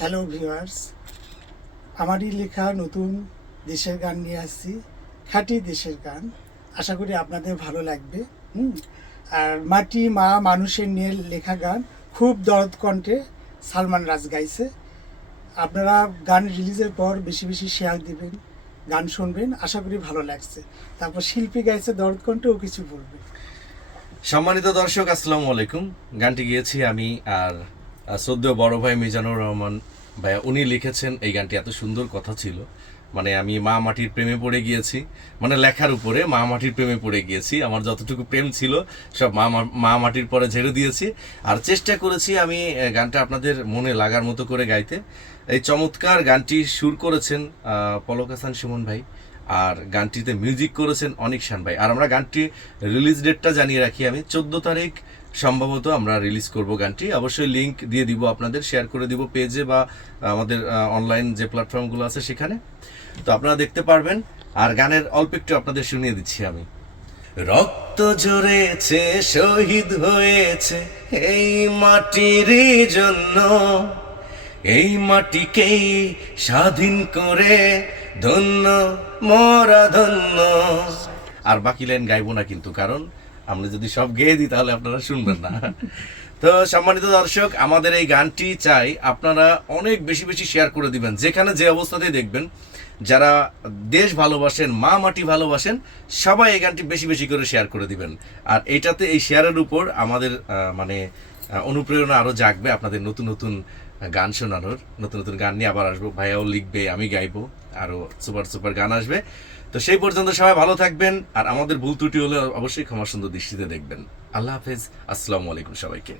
Hello viewers, আমারই লেখা নতুন দেশের গান নিয়ে আসছি, খাঁটি দেশের গান। আশা করি আপনাদের ভালো লাগবে। আর মাটি মা মানুষের নিয়ে লেখা গান, খুব দরদ কণ্ঠে সালমান রাজ গাইছে। আপনারা গান রিলিজের পর বেশি বেশি শেয়ার দিবেন, গান শুনবেন, আশা করি ভালো লাগছে। তারপর শিল্পী গাইছে দরদ কণ্ঠে, ও কিছু বলবে। সম্মানিত দর্শক, আসসালামু আলাইকুম। গানটি গিয়েছি আমি আর শ্রদ্ধেয় বড় ভাই মিজানুর রহমান ভাইয়া। উনি লিখেছেন এই গানটি, এত সুন্দর কথা ছিল। মানে আমি মা মাটির প্রেমে পড়ে গিয়েছি, মানে লেখার উপরে মা মাটির প্রেমে পড়ে গিয়েছি। আমার যতটুকু প্রেম ছিল সব মা মাটির পরে ঝেড়ে দিয়েছি। আর চেষ্টা করেছি আমি গানটা আপনাদের মনে লাগার মতো করে গাইতে। এই চমৎকার গানটি সুর করেছেন পলক হাসান সুমন ভাই, আর গানটিতে মিউজিক করেছেন অনিক শান ভাই। আর আমরা গানটি রিলিজ ডেটটা জানিয়ে রাখি, আমি 14 তারিখ সম্ভবত আমরা রিলিজ করব গানটি। অবশ্যই লিংক দিয়ে দিব, আপনাদের শেয়ার করে দিব পেজে বা আমাদের অনলাইন যে প্ল্যাটফর্মগুলো আছে সেখানে, তো আপনারা দেখতে পারবেন। আর গানের অল্প একটু আপনাদের শুনিয়ে দিচ্ছি আমি। রক্ত ঝরেছে, শহীদ হয়েছে এই মাটির জন্য, এই মাটিকেই স্বাধীন করে ধন্য মোরা ধন্য। আর বাকি লাইন গাইবো না কিন্তু, কারণ আমরা যদি সব গেয়ে দিই তাহলে আপনারা শুনবেন না। তো সম্মানিত দর্শক, আমাদের এই গানটি চাই আপনারা অনেক বেশি বেশি শেয়ার করে দিবেন, যেখানে যে অবস্থাতেই দেখবেন। যারা দেশ ভালোবাসেন, মা মাটি ভালোবাসেন, সবাই এই গানটি বেশি বেশি করে শেয়ার করে দিবেন। আর এইটাতে, এই শেয়ারের উপর আমাদের মানে অনুপ্রেরণা আরও জাগবে আপনাদের নতুন নতুন গান শোনানোর। নতুন নতুন গান নিয়ে আবার আসবো, ভাইয়াও লিখবে, আমি গাইবো, আরও সুপার সুপার গান আসবে। তো সেই পর্যন্ত সবাই ভালো থাকবেন, আর আমাদের ভুল ত্রুটি হলে অবশ্যই ক্ষমা সুন্দর দৃষ্টিতে দেখবেন। আল্লাহ হাফেজ, আসসালামু আলাইকুম সবাইকে।